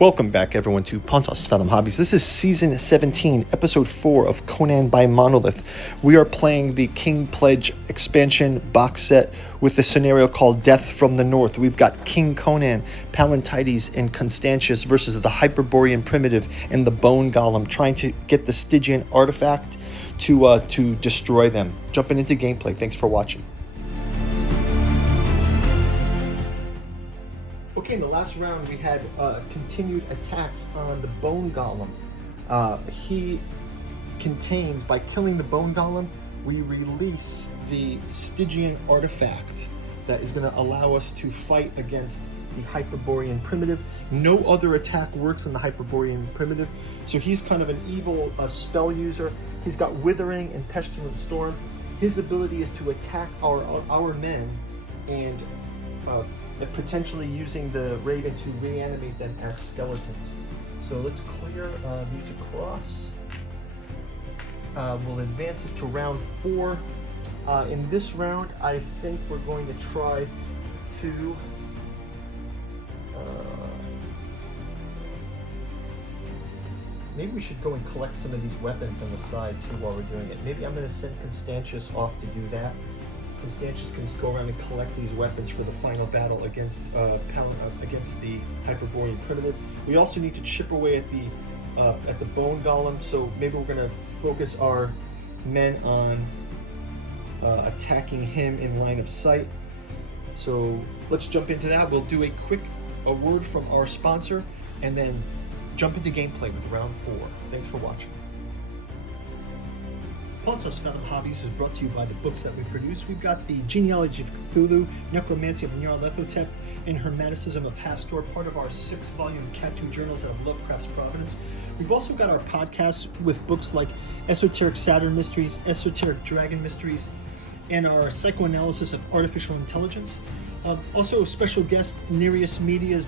Welcome back, everyone, to Pontos Fathom Hobbies. This is Season 17, Episode 4 of Conan by Monolith. We are playing the King Pledge expansion box set with the scenario called Death from the North. We've got King Conan, Palantides, and Constantius versus the Hyperborean Primitive and the Bone Golem, trying to get the Stygian artifact to destroy them. Jumping into gameplay. Thanks for watching. Okay, in the last round we had continued attacks on the Bone Golem. He contains, by killing the Bone Golem, we release the Stygian artifact that is going to allow us to fight against the Hyperborean Primitive. No other attack works on the Hyperborean Primitive, so he's kind of an evil spell user. He's got Withering and Pestilent Storm. His ability is to attack our men and potentially using the Raven to reanimate them as skeletons. So let's clear these across. We'll advance it to round 4. In this round, I think we're going to try to maybe we should go and collect some of these weapons on the side too while we're doing it. Maybe I'm going to send Constantius off to do that. Constantius can go around and collect these weapons for the final battle against the Hyperborean Primitive. We also need to chip away at the Bone Golem, so maybe we're going to focus our men on attacking him in line of sight. So let's jump into that. We'll do a word from our sponsor, and then jump into gameplay with round 4. Thanks for watching. Pontos Fathom Hobbies is brought to you by the books that we produce. We've got the Genealogy of Cthulhu, Necromancy of Nyarlathotep, and Hermeticism of Hastur, part of our 6-volume Catu journals out of Lovecraft's Providence. We've also got our podcasts with books like Esoteric Saturn Mysteries, Esoteric Dragon Mysteries, and our Psychoanalysis of Artificial Intelligence. Also, special guest, Nereus Media's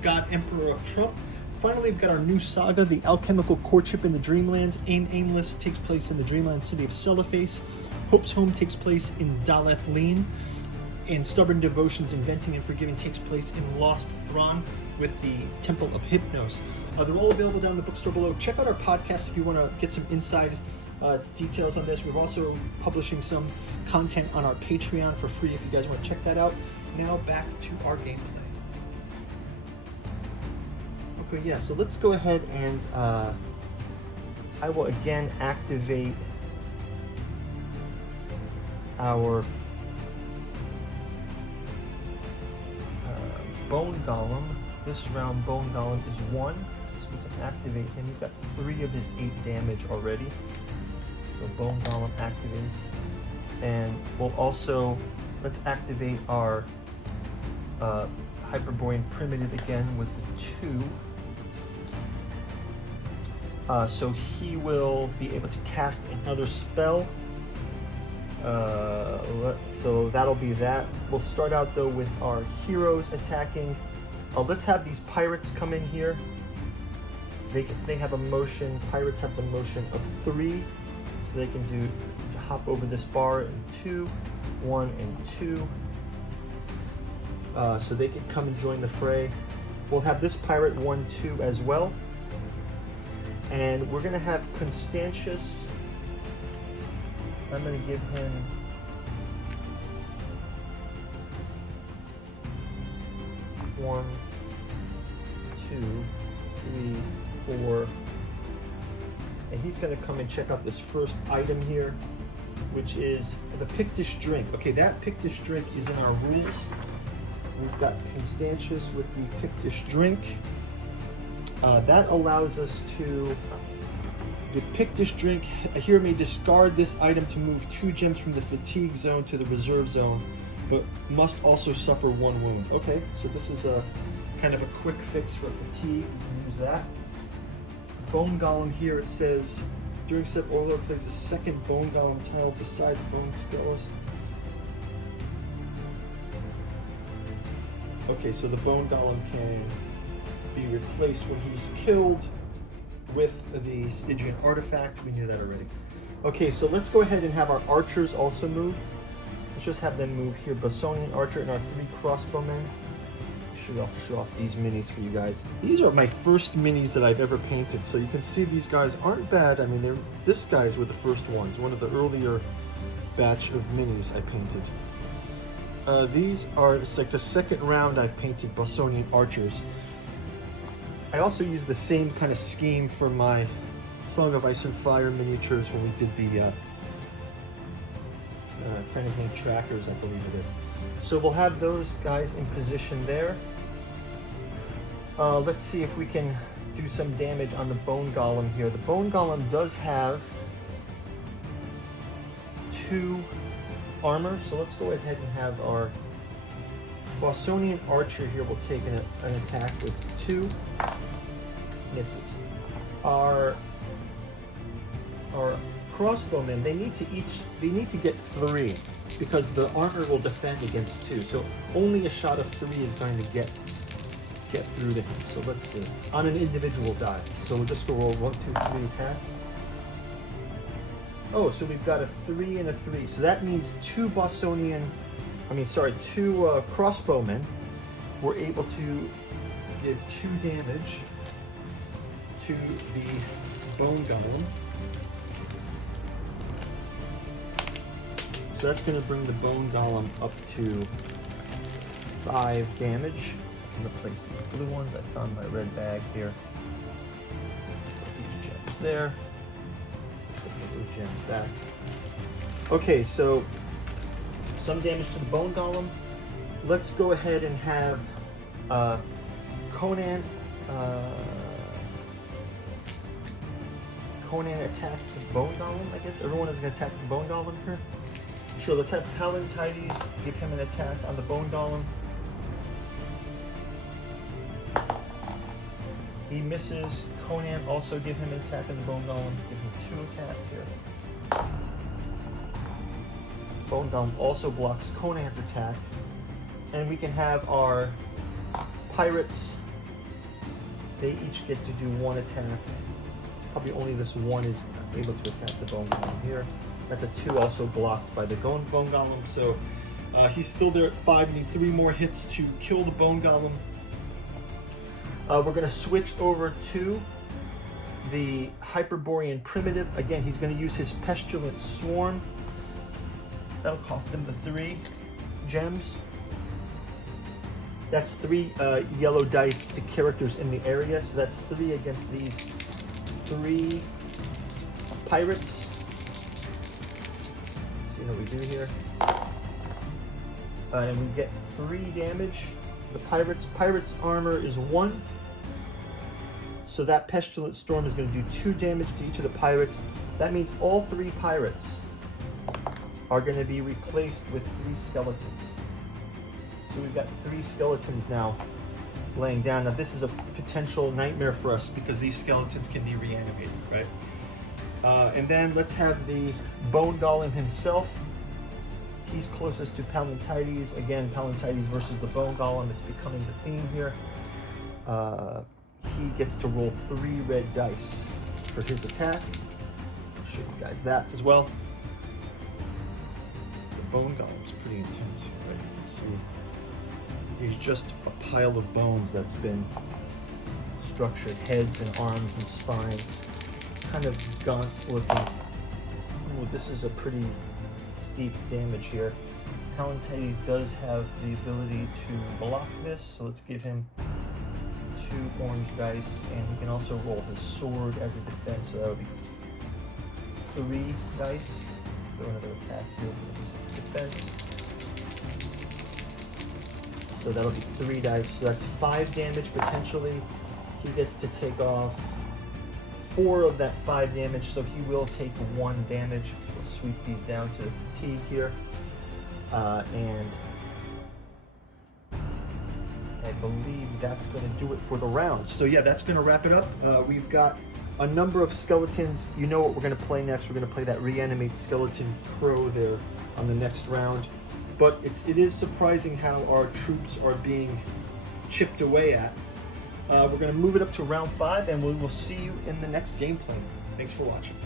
God Emperor of Trump. Finally, we've got our new saga, The Alchemical Courtship in the Dreamlands. Aimless takes place in the dreamland city of Celiphace. Hope's Home takes place in Daleth Leen. And Stubborn Devotions, Inventing and Forgiving takes place in Lost Thron with the Temple of Hypnos. They're all available down in the bookstore below. Check out our podcast if you want to get some inside details on this. We're also publishing some content on our Patreon for free if you guys want to check that out. Now back to our gameplay. Okay, yeah, so let's go ahead and I will again activate our Bone Golem. This round Bone Golem is 1, so we can activate him. He's got 3 of his 8 damage already. So Bone Golem activates. And we'll also, let's activate our Hyperborean Primitive again with the 2. So he will be able to cast another spell. So that'll be that. We'll start out though with our heroes attacking. Let's have these pirates come in here. They have a motion. Pirates have the motion of 3, so they can hop over this bar in 2, 1 and 2. So they can come and join the fray. We'll have this pirate 1, 2 as well. And we're going to have Constantius. I'm going to give him one, 2, 3, 4. And he's going to come and check out this first item here, which is the Pictish drink. Okay, that Pictish drink is in our rules. We've got Constantius with the Pictish drink. That allows us to, the Pictish drink here may discard this item to move 2 gems from the fatigue zone to the reserve zone, but must also suffer 1 wound. Okay, so this is a kind of a quick fix for fatigue. We can use that. Bone Golem here, it says, during step Orlor plays a second Bone Golem tile beside Bone Skelos. Okay, so the Bone Golem can be replaced when he's killed with the Stygian artifact. We knew that already. Okay, so let's go ahead and have our archers also move. Let's just have them move here. Bosonian archer and our 3 crossbowmen. show off these minis for you guys. These are my first minis that I've ever painted, so you can see these guys aren't bad. I mean, this guys were the first ones, one of the earlier batch of minis I painted. These are, it's like the second round I've painted Bostonian archers. I also used the same kind of scheme for my Song of Ice and Fire miniatures when we did the Conan trackers, I believe it is. So we'll have those guys in position there. Let's see if we can do some damage on the Bone Golem here. The Bone Golem does have 2 armor, so let's go ahead and have our Bostonian archer here will take an attack with 2 misses. Our crossbowmen, they need to get 3 because the armor will defend against 2. So only a shot of 3 is going to get through to him. So let's see. On an individual die. So we'll just go roll 1, 2, 3 attacks. Oh, so we've got a 3 and a 3. So that means 2 crossbowmen were able to give 2 damage to the Bone Golem. So that's going to bring the Bone Golem up to 5 damage. I'm going to place the blue ones. I found my red bag here. Put these gems there. Put the blue gems back. Okay, so some damage to the Bone Golem. Let's go ahead and have Conan attack the Bone Golem, I guess. Everyone is going to attack the Bone Golem here. Sure, let's have Palantides give him an attack on the Bone Golem. He misses. Conan also give him an attack on the Bone Golem. Give him 2 attacks here. Bone Golem also blocks Conan's attack. And we can have our pirates. They each get to do 1 attack. Probably only this one is able to attack the Bone Golem here. That's a 2 also blocked by the Bone Golem. So he's still there at 5. We need 3 more hits to kill the Bone Golem. We're going to switch over to the Hyperborean Primitive. Again, he's going to use his Pestilent Swarm. That'll cost him the 3 gems. That's 3 yellow dice to characters in the area. So that's 3 against these 3 pirates. Let's see how we do here. And we get 3 damage. The pirate's armor is 1. So that Pestilent Storm is going to do 2 damage to each of the pirates. That means all 3 pirates are going to be replaced with 3 skeletons. So we've got 3 skeletons now laying down. Now this is a potential nightmare for us because these skeletons can be reanimated, right? And then let's have the Bone Golem himself. He's closest to Palantides. Again, Palantides versus the Bone Golem. It's becoming the theme here. He gets to roll 3 red dice for his attack. I'll show you guys that as well. The Bone Golem's pretty intense here, right? You can see he's just a pile of bones that's been structured, heads and arms and spines. Kind of gaunt looking. Ooh, this is a pretty steep damage here. Palantides does have the ability to block this, so let's give him 2 orange dice, and he can also roll his sword as a defense, so that would be 3 dice. Do another attack here for his defense. So that'll be 3 dice, so that's 5 damage potentially. He gets to take off 4 of that 5 damage, so he will take 1 damage. We'll sweep these down to the fatigue here. And I believe that's going to do it for the round. So yeah, that's going to wrap it up. We've got a number of skeletons. You know what we're going to play next. We're going to play that Reanimate Skeleton Crow there on the next round. But it is surprising how our troops are being chipped away at. We're going to move it up to round 5, and we will see you in the next gameplay. Thanks for watching.